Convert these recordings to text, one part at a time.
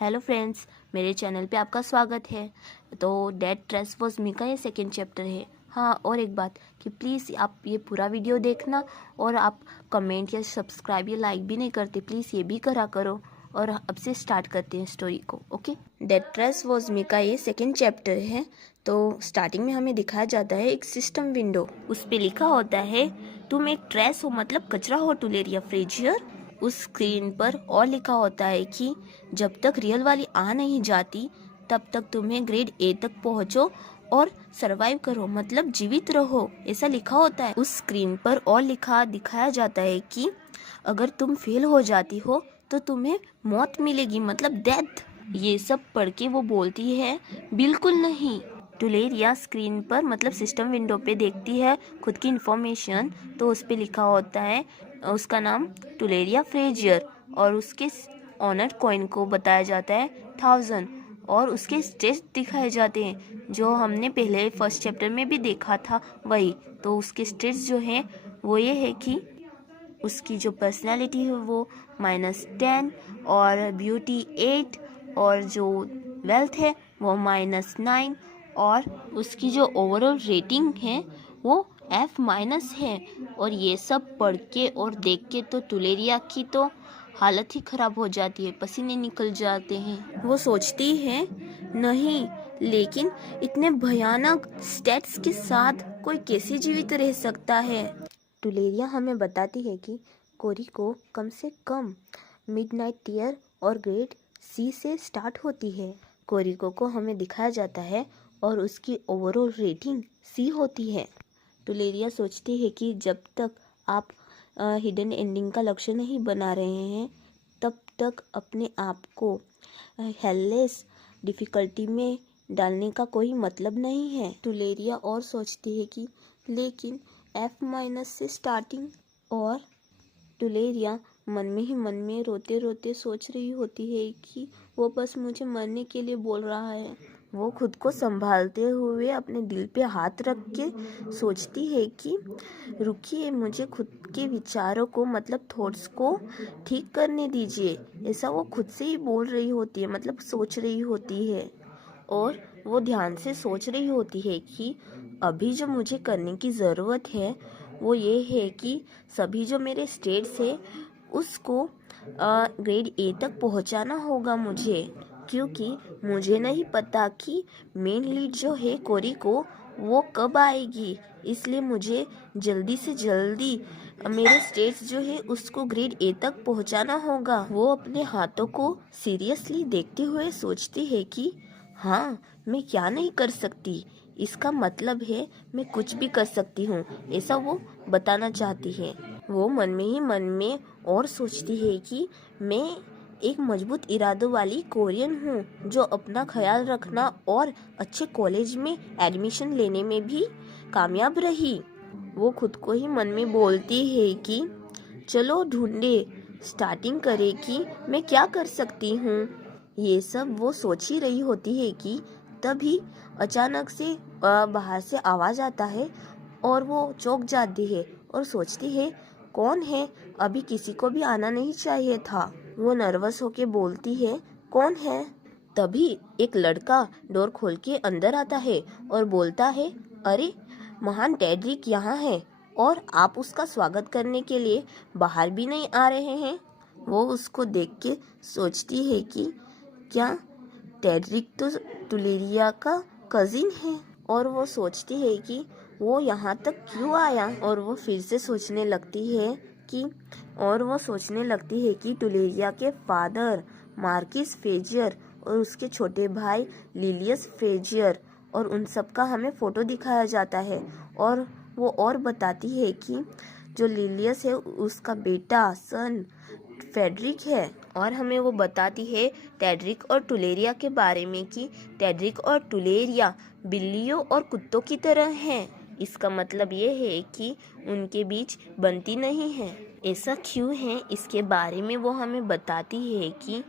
Hello friends, मेरे channel पे आपका स्वागत है। तो डेड ट्रेस वॉज मी का ये सेकेंड चैप्टर है। हाँ, और एक बात कि प्लीज़ आप ये पूरा वीडियो देखना, और आप कमेंट या सब्सक्राइब या लाइक भी नहीं करते, प्लीज़ ये भी करा करो। और अब से स्टार्ट करते हैं स्टोरी को। Okay, dead trace was me का ये सेकेंड चैप्टर है। तो स्टार्टिंग में हमें दिखाया जाता है एक सिस्टम विंडो, उस पर लिखा होता है तुम एक ट्रेस हो, मतलब कचरा हो टुलेरिया फ्रेजियर। उस स्क्रीन पर और लिखा होता है कि जब तक रियल वाली आ नहीं जाती तब तक तुम्हें ग्रेड ए तक पहुंचो और सरवाइव करो, मतलब जीवित रहो, ऐसा लिखा होता है उस स्क्रीन पर। और लिखा दिखाया जाता है कि अगर तुम फेल हो जाती हो तो तुम्हें मौत मिलेगी, मतलब डेथ। ये सब पढ़ के वो बोलती है बिल्कुल नहीं। टुलेरिया स्क्रीन पर, मतलब सिस्टम विंडो पे देखती है खुद की इंफॉर्मेशन, तो उस पे लिखा होता है उसका नाम टुलेरिया फ्रेजियर, और उसके ऑनर कॉइन को बताया जाता है 1000, और उसके स्टेट्स दिखाए जाते हैं जो हमने पहले फर्स्ट चैप्टर में भी देखा था वही। तो उसके स्टेट्स जो हैं वो ये है कि उसकी जो पर्सनालिटी है वो -10, और ब्यूटी 8, और जो वेल्थ है वो -9, और उसकी जो ओवरऑल रेटिंग है वो F- है। और ये सब पढ़ के और देख के तो टुलेरिया की तो हालत ही ख़राब हो जाती है, पसीने निकल जाते हैं। वो सोचती है नहीं, लेकिन इतने भयानक स्टेट्स के साथ कोई कैसे जीवित रह सकता है। टुलेरिया हमें बताती है कि कोरी को कम से कम मिडनाइट टीयर और ग्रेड सी से स्टार्ट होती है। कोरिको को हमें दिखाया जाता है और उसकी ओवरऑल रेटिंग सी होती है। टुलेरिया सोचती है कि जब तक आप हिडन एंडिंग का लक्ष्य नहीं बना रहे हैं तब तक अपने आप को हेललेस डिफ़िकल्टी में डालने का कोई मतलब नहीं है। टुलेरिया और सोचती है कि लेकिन F- से स्टार्टिंग, और टुलेरिया मन में ही मन में रोते रोते सोच रही होती है कि वो बस मुझे मरने के लिए बोल रहा है। वो खुद को संभालते हुए अपने दिल पे हाथ रख के सोचती है कि रुकिए, मुझे खुद के विचारों को, मतलब थॉट्स को ठीक करने दीजिए। ऐसा वो खुद से ही बोल रही होती है, मतलब सोच रही होती है। और वो ध्यान से सोच रही होती है कि अभी जो मुझे करने की ज़रूरत है वो ये है कि सभी जो मेरे स्टेट्स है उसको ग्रेड ए तक पहुंचाना होगा मुझे, क्योंकि मुझे नहीं पता कि मेन लीड जो है कोरी को वो कब आएगी। इसलिए मुझे जल्दी से जल्दी मेरे स्टेट्स जो है उसको ग्रेड ए तक पहुंचाना होगा। वो अपने हाथों को सीरियसली देखते हुए सोचती है कि हाँ, मैं क्या नहीं कर सकती, इसका मतलब है मैं कुछ भी कर सकती हूँ, ऐसा वो बताना चाहती है। वो मन में ही मन में और सोचती है कि मैं एक मजबूत इरादों वाली कोरियन हूँ जो अपना ख्याल रखना और अच्छे कॉलेज में एडमिशन लेने में भी कामयाब रही। वो खुद को ही मन में बोलती है कि चलो ढूंढे, स्टार्टिंग करे कि मैं क्या कर सकती हूँ। ये सब वो सोच ही रही होती है कि तभी अचानक से बाहर से आवाज़ आता है और वो चौंक जाती है और सोचती है कौन है, अभी किसी को भी आना नहीं चाहिए था। वो नर्वस होके बोलती है कौन है। तभी एक लड़का डोर खोल के अंदर आता है और बोलता है अरे, महान टेड्रिक यहाँ है और आप उसका स्वागत करने के लिए बाहर भी नहीं आ रहे हैं। वो उसको देख के सोचती है कि क्या टेड्रिक तो टुलेरिया का कजिन है, और वो सोचती है कि वो यहाँ तक क्यों आया। और वो फिर से सोचने लगती है कि टुलेरिया के फादर मार्किस फेजियर और उसके छोटे भाई लिलियस फेजियर, और उन सब का हमें फ़ोटो दिखाया जाता है। और वो और बताती है कि जो लिलियस है उसका बेटा सन फेडरिक है। और हमें वो बताती है टेड्रिक और टुलेरिया के बारे में कि टेड्रिक और टुलेरिया बिल्लियों और कुत्तों की तरह हैं। इसका मतलब ये है कि उनके बीच बनती नहीं है। ऐसा क्यों है, इसके बारे में वो हमें बताती है कि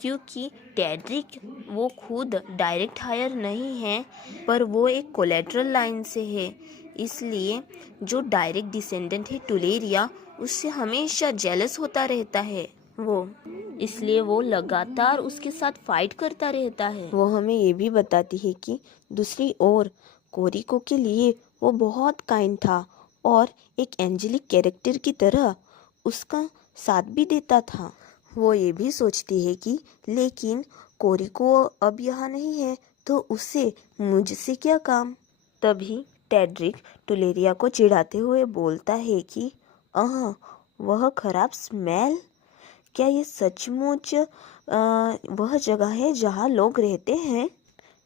क्योंकि टेड्रिक वो खुद डायरेक्ट हायर नहीं है, पर वो एक कोलेटरल लाइन से है, इसलिए जो डायरेक्ट डिसेंडेंट है टुलेरिया उससे हमेशा जेलस होता रहता है। वो इसलिए वो लगातार उसके साथ फाइट करता रहता है। वो हमें ये भी बताती है कि दूसरी ओर कोरिको के लिए वो बहुत काइंड था और एक एंजेलिक कैरेक्टर की तरह उसका साथ भी देता था। वो ये भी सोचती है कि लेकिन कोरिको अब यहाँ नहीं है तो उसे मुझसे क्या काम। तभी टेड्रिक टुलेरिया को चिढ़ाते हुए बोलता है कि वह खराब स्मेल, क्या ये सचमुच वह जगह है जहाँ लोग रहते हैं।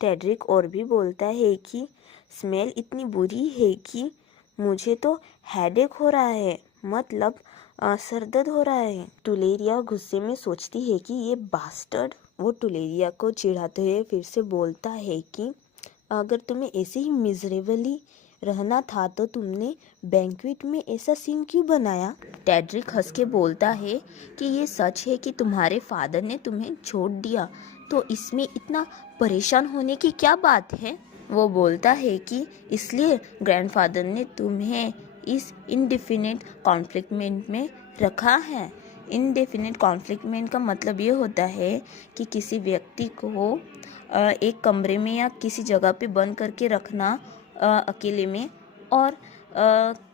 टेड्रिक और भी बोलता है कि स्मेल इतनी बुरी है कि मुझे तो हेडेक हो रहा है, मतलब सरदर्द हो रहा है। टुलेरिया गुस्से में सोचती है कि ये बास्टर्ड। वो टुलेरिया को चिढ़ाते हुए फिर से बोलता है कि अगर तुम्हें ऐसे ही मिजरेबली रहना था तो तुमने बैंक्वेट में ऐसा सीन क्यों बनाया। टेड्रिक हंस के बोलता है कि ये सच है कि तुम्हारे फादर ने तुम्हें छोड़ दिया, तो इसमें इतना परेशान होने की क्या बात है। वो बोलता है कि इसलिए ग्रैंडफादर ने तुम्हें इस इंडेफिनिट कॉन्फ्लिक्टमेंट में रखा है। इंडेफिनिट कॉन्फ्लिक्टमेंट का मतलब ये होता है कि किसी व्यक्ति को एक कमरे में या किसी जगह पे बंद करके रखना अकेले में, और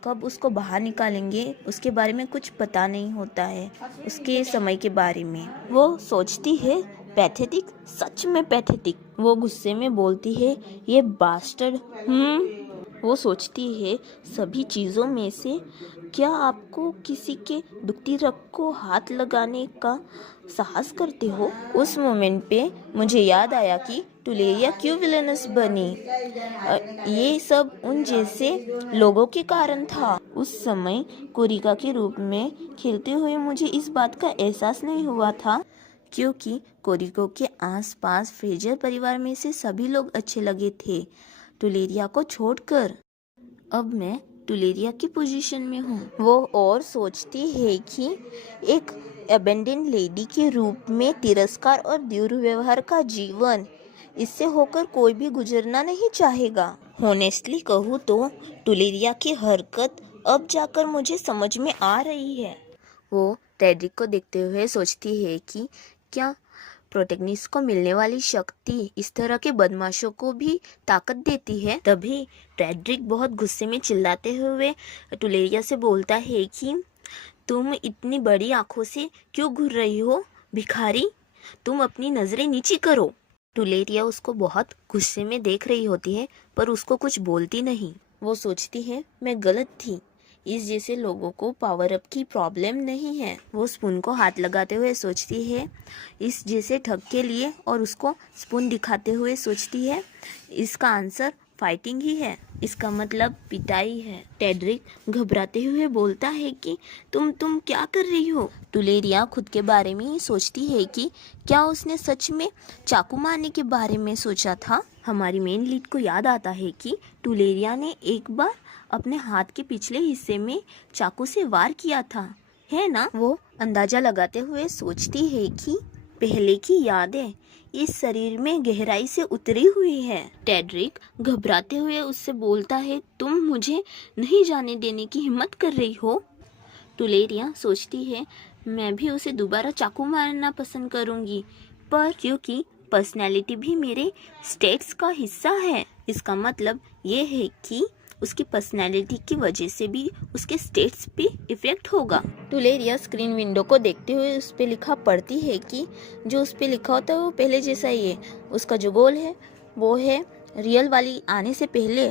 कब उसको बाहर निकालेंगे उसके बारे में कुछ पता नहीं होता है, उसके समय के बारे में। वो सोचती है पैथेटिक, सच में पैथेटिक। वो गुस्से में बोलती है ये बास्टर्ड। वो सोचती है सभी चीज़ों में से क्या आपको किसी के दुखती रग को हाथ लगाने का साहस करते हो। उस मोमेंट पे मुझे याद आया कि टुलेरिया क्यों विलेनस बनी। ये सब उन जैसे लोगों के कारण था। उस समय कोरिका के रूप में खेलते हुए मुझे इस बात का एहसास नहीं हुआ था, क्योंकि कोरिको के आसपास फ्रेजर परिवार में से सभी लोग अच्छे लगे थे टुलेरिया को छोड़कर। अब मैं टुलेरिया की पोजीशन में हूँ। वो और सोचती है कि एक अबेंडेंड लेडी के रूप में तिरस्कार और दुर्व्यवहार का जीवन इससे होकर कोई भी गुजरना नहीं चाहेगा। होनेस्टली कहूँ तो टुलेरिया की हरकत अब जाकर मुझे समझ में आ रही है। वो टेड्रिक को देखते हुए सोचती है कि क्या प्रोटेगनिस्ट को मिलने वाली शक्ति इस तरह के बदमाशों को भी ताकत देती है। तभी टेड्रिक बहुत गुस्से में चिल्लाते हुए टुलेरिया से बोलता है कि तुम इतनी बड़ी आंखों से क्यों घूर रही हो भिखारी, तुम अपनी नजरें नीची करो। टुलेरिया उसको बहुत गुस्से में देख रही होती है पर उसको कुछ बोलती नहीं। वो सोचती है मैं गलत थी, इस जैसे लोगों को पावर अप की प्रॉब्लम नहीं है। वो स्पून को हाथ लगाते हुए सोचती है इस जैसे ठग के लिए, और उसको स्पून दिखाते हुए सोचती है इसका आंसर फाइटिंग ही है, इसका मतलब पिटाई है। टेड्रिक घबराते हुए बोलता है कि तुम क्या कर रही हो। टुलेरिया खुद के बारे में ही सोचती है कि क्या उसने सच में चाकू मारने के बारे में सोचा था। हमारी मेन लीड को याद आता है कि टुलेरिया ने एक बार अपने हाथ के पिछले हिस्से में चाकू से वार किया था, है ना। वो अंदाजा लगाते हुए सोचती है कि पहले की यादें इस शरीर में गहराई से उतरी हुई है। टेड्रिक घबराते हुए उससे बोलता है तुम मुझे नहीं जाने देने की हिम्मत कर रही हो। टुलेरिया सोचती है मैं भी उसे दोबारा चाकू मारना पसंद करूंगी, पर क्योंकि पर्सनैलिटी भी मेरे स्टेट्स का हिस्सा है, इसका मतलब ये है कि उसकी पर्सनैलिटी की वजह से भी उसके स्टेट्स पे इफेक्ट होगा। टुलेरिया स्क्रीन विंडो को देखते हुए उस पे लिखा पढ़ती है कि जो उस पे लिखा होता है वो पहले जैसा ही है। उसका जो गोल है वो है रियल वाली आने से पहले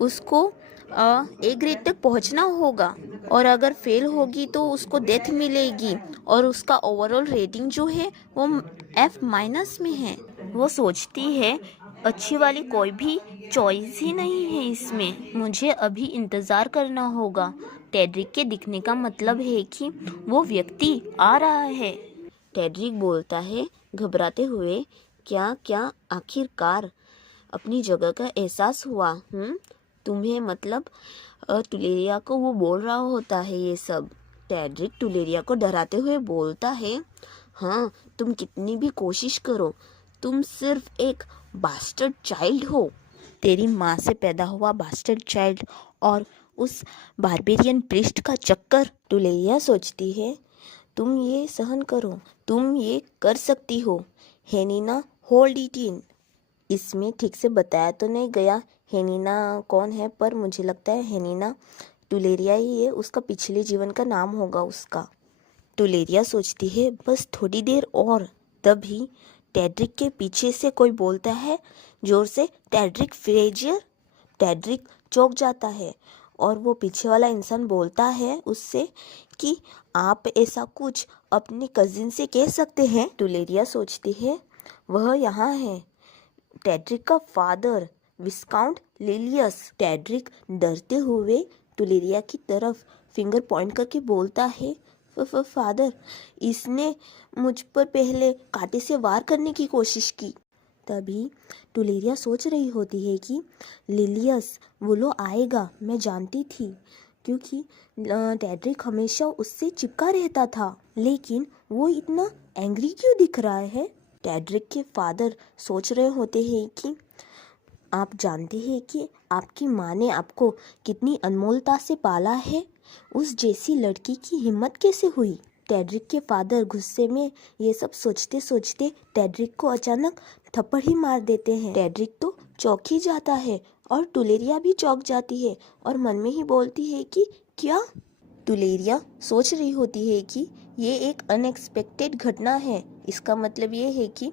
उसको ए ग्रेड तक पहुंचना होगा, और अगर फेल होगी तो उसको डेथ मिलेगी, और उसका ओवरऑल रेटिंग जो है वो F- में है। वो सोचती है अच्छी वाली कोई भी चॉइस ही नहीं है इसमें, मुझे अभी इंतज़ार करना होगा। टेड्रिक के दिखने का मतलब है कि वो व्यक्ति आ रहा है। टेड्रिक बोलता है घबराते हुए क्या आखिरकार अपनी जगह का एहसास हुआ। तुम्हें मतलब टुलेरिया को वो बोल रहा होता है ये सब। टेड्रिक टुलेरिया को डराते हुए बोलता है हाँ, तुम कितनी भी कोशिश करो, तुम सिर्फ एक बास्टर्ड चाइल्ड हो, तेरी माँ से पैदा हुआ बास्टर्ड चाइल्ड, और उस बारबेरियन प्रीस्ट का चक्कर। टुलेरिया सोचती है तुम ये सहन करो, तुम ये कर सकती हो। हेनिना होल्ड इट इन। इसमें ठीक से बताया तो नहीं गया हेनिना कौन है, पर मुझे लगता है हेनिना टुलेरिया ही है, उसका पिछले जीवन का नाम होगा उसका। टुलेरिया सोचती है बस थोड़ी देर और। तभी टेड्रिक के पीछे से कोई बोलता है जोर से, टेड्रिक फ्रेजियर। टेड्रिक चौंक जाता है और वो पीछे वाला इंसान बोलता है उससे कि आप ऐसा कुछ अपने कजिन से कह सकते हैं। टुलेरिया सोचती है वह यहाँ है, टेड्रिक का फादर विस्काउंट लिलियस। टेड्रिक डरते हुए टुलेरिया की तरफ फिंगर पॉइंट करके बोलता है, फादर, इसने मुझ पर पहले कांटे से वार करने की कोशिश की। तभी टुलेरिया सोच रही होती है कि लिलियस वो लो आएगा, मैं जानती थी, क्योंकि टेड्रिक हमेशा उससे चिपका रहता था, लेकिन वो इतना एंग्री क्यों दिख रहा है। टेड्रिक के फादर सोच रहे होते हैं कि आप जानते हैं कि आपकी माँ ने आपको कितनी अनमोलता से पाला है, उस जैसी लड़की की हिम्मत कैसे हुई। टेड्रिक के फादर गुस्से में ये सब सोचते सोचते टेड्रिक को अचानक थप्पड़ ही मार देते हैं। टेड्रिक तो चौंक ही जाता है और टुलेरिया भी चौंक जाती है और मन में ही बोलती है कि क्या। टुलेरिया सोच रही होती है कि ये एक अनएक्सपेक्टेड घटना है, इसका मतलब ये है कि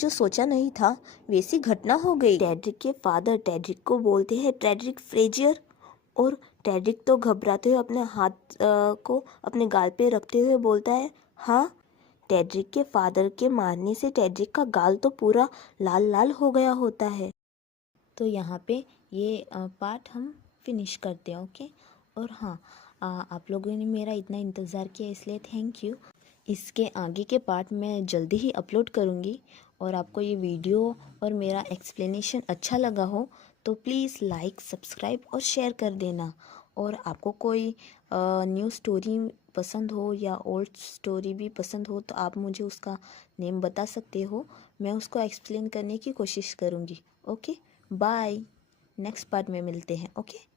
जो सोचा नहीं था वैसी घटना हो गई। टेड्रिक के फादर टेड्रिक को बोलते हैं, टेड्रिक फ्रेजियर, और टेड्रिक तो घबराते हुए अपने हाथ को अपने गाल पे रखते हुए बोलता है, हाँ। टेड्रिक के फादर के मारने से टेड्रिक का गाल तो पूरा लाल लाल हो गया होता है। तो यहाँ पे ये पार्ट हम फिनिश करते हैं, ओके। और हाँ, आप लोगों ने मेरा इतना इंतज़ार किया इसलिए थैंक यू। इसके आगे के पार्ट मैं जल्दी ही अपलोड करूँगी, और आपको ये वीडियो और मेरा एक्सप्लेनेशन अच्छा लगा हो तो प्लीज़ लाइक, सब्सक्राइब और शेयर कर देना। और आपको कोई न्यू स्टोरी पसंद हो या ओल्ड स्टोरी भी पसंद हो तो आप मुझे उसका नेम बता सकते हो, मैं उसको एक्सप्लेन करने की कोशिश करूँगी। Okay, bye. नेक्स्ट पार्ट में मिलते हैं, ओके।